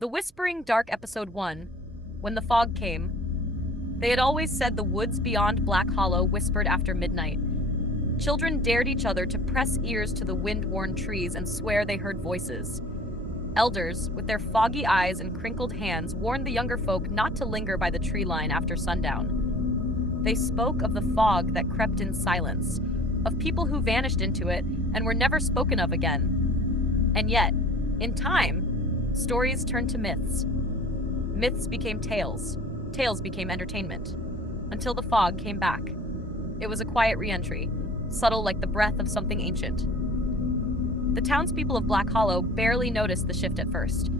The Whispering Dark Episode 1. When the fog came. They had always said the woods beyond Black Hollow whispered after midnight. Children dared each other to press ears to the wind-worn trees and swear they heard voices. Elders, with their foggy eyes and crinkled hands, warned the younger folk not to linger by the tree line after sundown. They spoke of the fog that crept in silence, of people who vanished into it and were never spoken of again. And yet, in time, stories turned to myths. Myths became tales. Tales became entertainment. Until the fog came back. It was a quiet re-entry, subtle like the breath of something ancient. The townspeople of Black Hollow barely noticed the shift at first.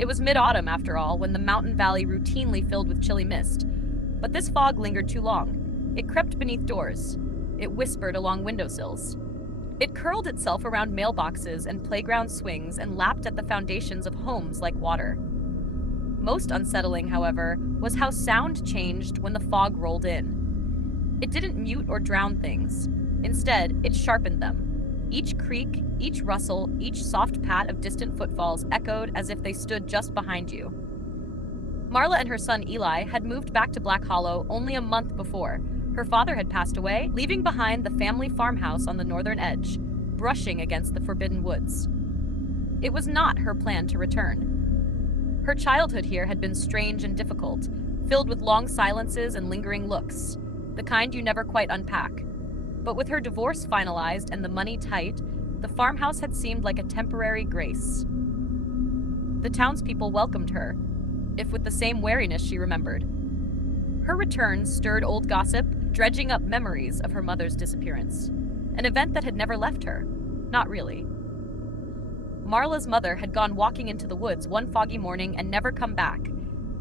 It was mid-autumn, after all, when the mountain valley routinely filled with chilly mist. But this fog lingered too long. It crept beneath doors. It whispered along windowsills. It curled itself around mailboxes and playground swings and lapped at the foundations of homes like water. Most unsettling, however, was how sound changed when the fog rolled in. It didn't mute or drown things. Instead, it sharpened them. Each creak, each rustle, each soft pat of distant footfalls echoed as if they stood just behind you. Marla and her son Eli had moved back to Black Hollow only a month before. Her father had passed away, leaving behind the family farmhouse on the northern edge, brushing against the forbidden woods. It was not her plan to return. Her childhood here had been strange and difficult, filled with long silences and lingering looks, the kind you never quite unpack. But with her divorce finalized and the money tight, the farmhouse had seemed like a temporary grace. The townspeople welcomed her, if with the same wariness she remembered. Her return stirred old gossip, dredging up memories of her mother's disappearance, an event that had never left her. Not really. Marla's mother had gone walking into the woods one foggy morning and never come back.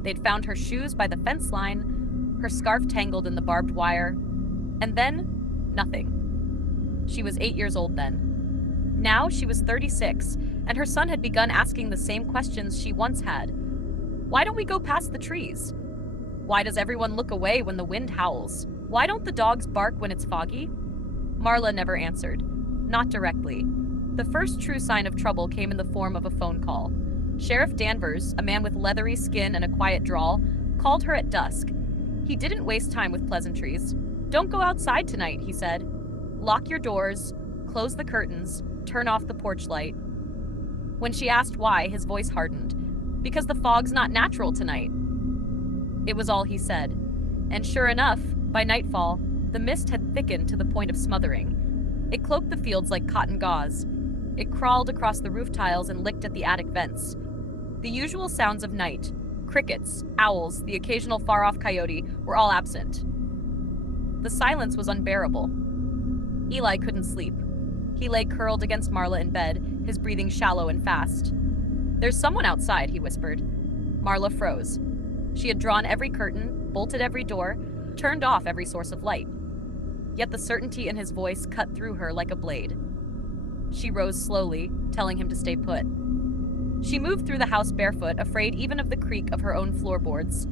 They'd found her shoes by the fence line, her scarf tangled in the barbed wire, and then, nothing. She was 8 years old then. Now she was 36, and her son had begun asking the same questions she once had. Why don't we go past the trees? Why does everyone look away when the wind howls? Why don't the dogs bark when it's foggy? Marla never answered. Not directly. The first true sign of trouble came in the form of a phone call. Sheriff Danvers, a man with leathery skin and a quiet drawl, called her at dusk. He didn't waste time with pleasantries. "Don't go outside tonight," he said. "Lock your doors, close the curtains, turn off the porch light." When she asked why, his voice hardened. "Because the fog's not natural tonight." It was all he said. And sure enough, by nightfall, the mist had thickened to the point of smothering. It cloaked the fields like cotton gauze. It crawled across the roof tiles and licked at the attic vents. The usual sounds of night, crickets, owls, the occasional far-off coyote, were all absent. The silence was unbearable. Eli couldn't sleep. He lay curled against Marla in bed, his breathing shallow and fast. "There's someone outside," he whispered. Marla froze. She had drawn every curtain, bolted every door, turned off every source of light. Yet the certainty in his voice cut through her like a blade. She rose slowly, telling him to stay put. She moved through the house barefoot, afraid even of the creak of her own floorboards.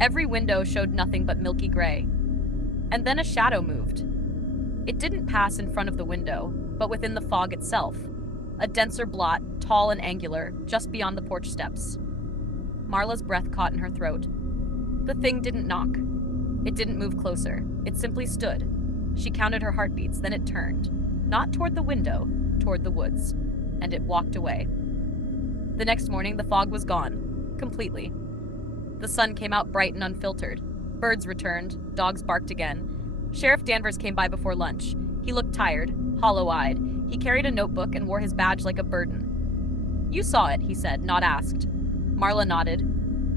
Every window showed nothing but milky gray. And then a shadow moved. It didn't pass in front of the window, but within the fog itself. A denser blot, tall and angular, just beyond the porch steps. Marla's breath caught in her throat. The thing didn't knock. It didn't move closer. It simply stood. She counted her heartbeats, then it turned. Not toward the window, toward the woods. And it walked away. The next morning, the fog was gone. Completely. The sun came out bright and unfiltered. Birds returned. Dogs barked again. Sheriff Danvers came by before lunch. He looked tired, hollow-eyed. He carried a notebook and wore his badge like a burden. "You saw it," he said, not asked. Marla nodded.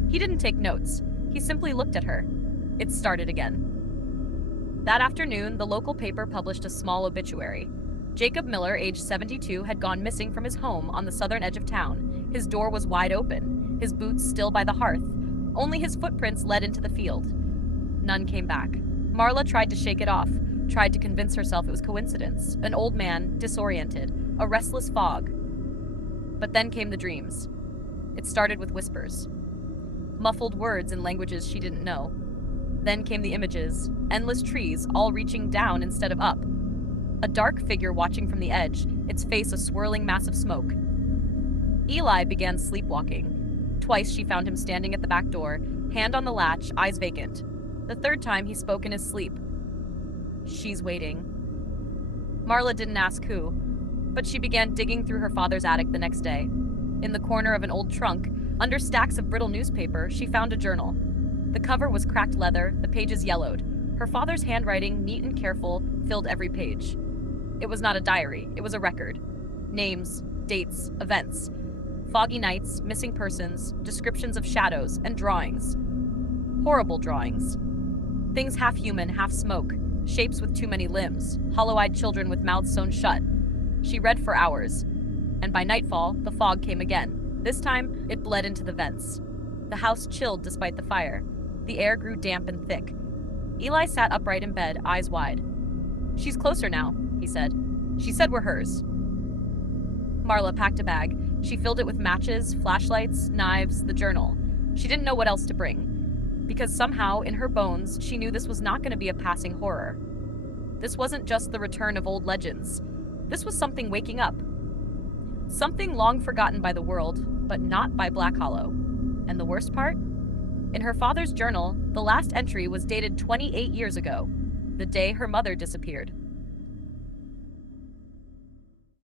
He didn't take notes. He simply looked at her. It started again. That afternoon, the local paper published a small obituary. Jacob Miller, age 72, had gone missing from his home on the southern edge of town. His door was wide open, his boots still by the hearth. Only his footprints led into the field. None came back. Marla tried to shake it off, tried to convince herself it was coincidence, an old man, disoriented, a restless fog. But then came the dreams. It started with whispers. Muffled words in languages she didn't know. Then came the images, endless trees, all reaching down instead of up. A dark figure watching from the edge, its face a swirling mass of smoke. Eli began sleepwalking. Twice she found him standing at the back door, hand on the latch, eyes vacant. The third time he spoke in his sleep. She's waiting. Marla didn't ask who, but she began digging through her father's attic the next day. In the corner of an old trunk, under stacks of brittle newspaper, she found a journal. The cover was cracked leather, the pages yellowed. Her father's handwriting, neat and careful, filled every page. It was not a diary, it was a record. Names, dates, events. Foggy nights, missing persons, descriptions of shadows, and drawings. Horrible drawings. Things half human, half smoke, shapes with too many limbs, hollow-eyed children with mouths sewn shut. She read for hours, and by nightfall, the fog came again. This time, it bled into the vents. The house chilled despite the fire. The air grew damp and thick. Eli sat upright in bed, eyes wide. "She's closer now," he said. "She said we're hers." Marla packed a bag. She filled it with matches, flashlights, knives, the journal. She didn't know what else to bring, because somehow, in her bones, she knew this was not going to be a passing horror. This wasn't just the return of old legends. This was something waking up. Something long forgotten by the world, but not by Black Hollow. And the worst part? In her father's journal, the last entry was dated 28 years ago, the day her mother disappeared.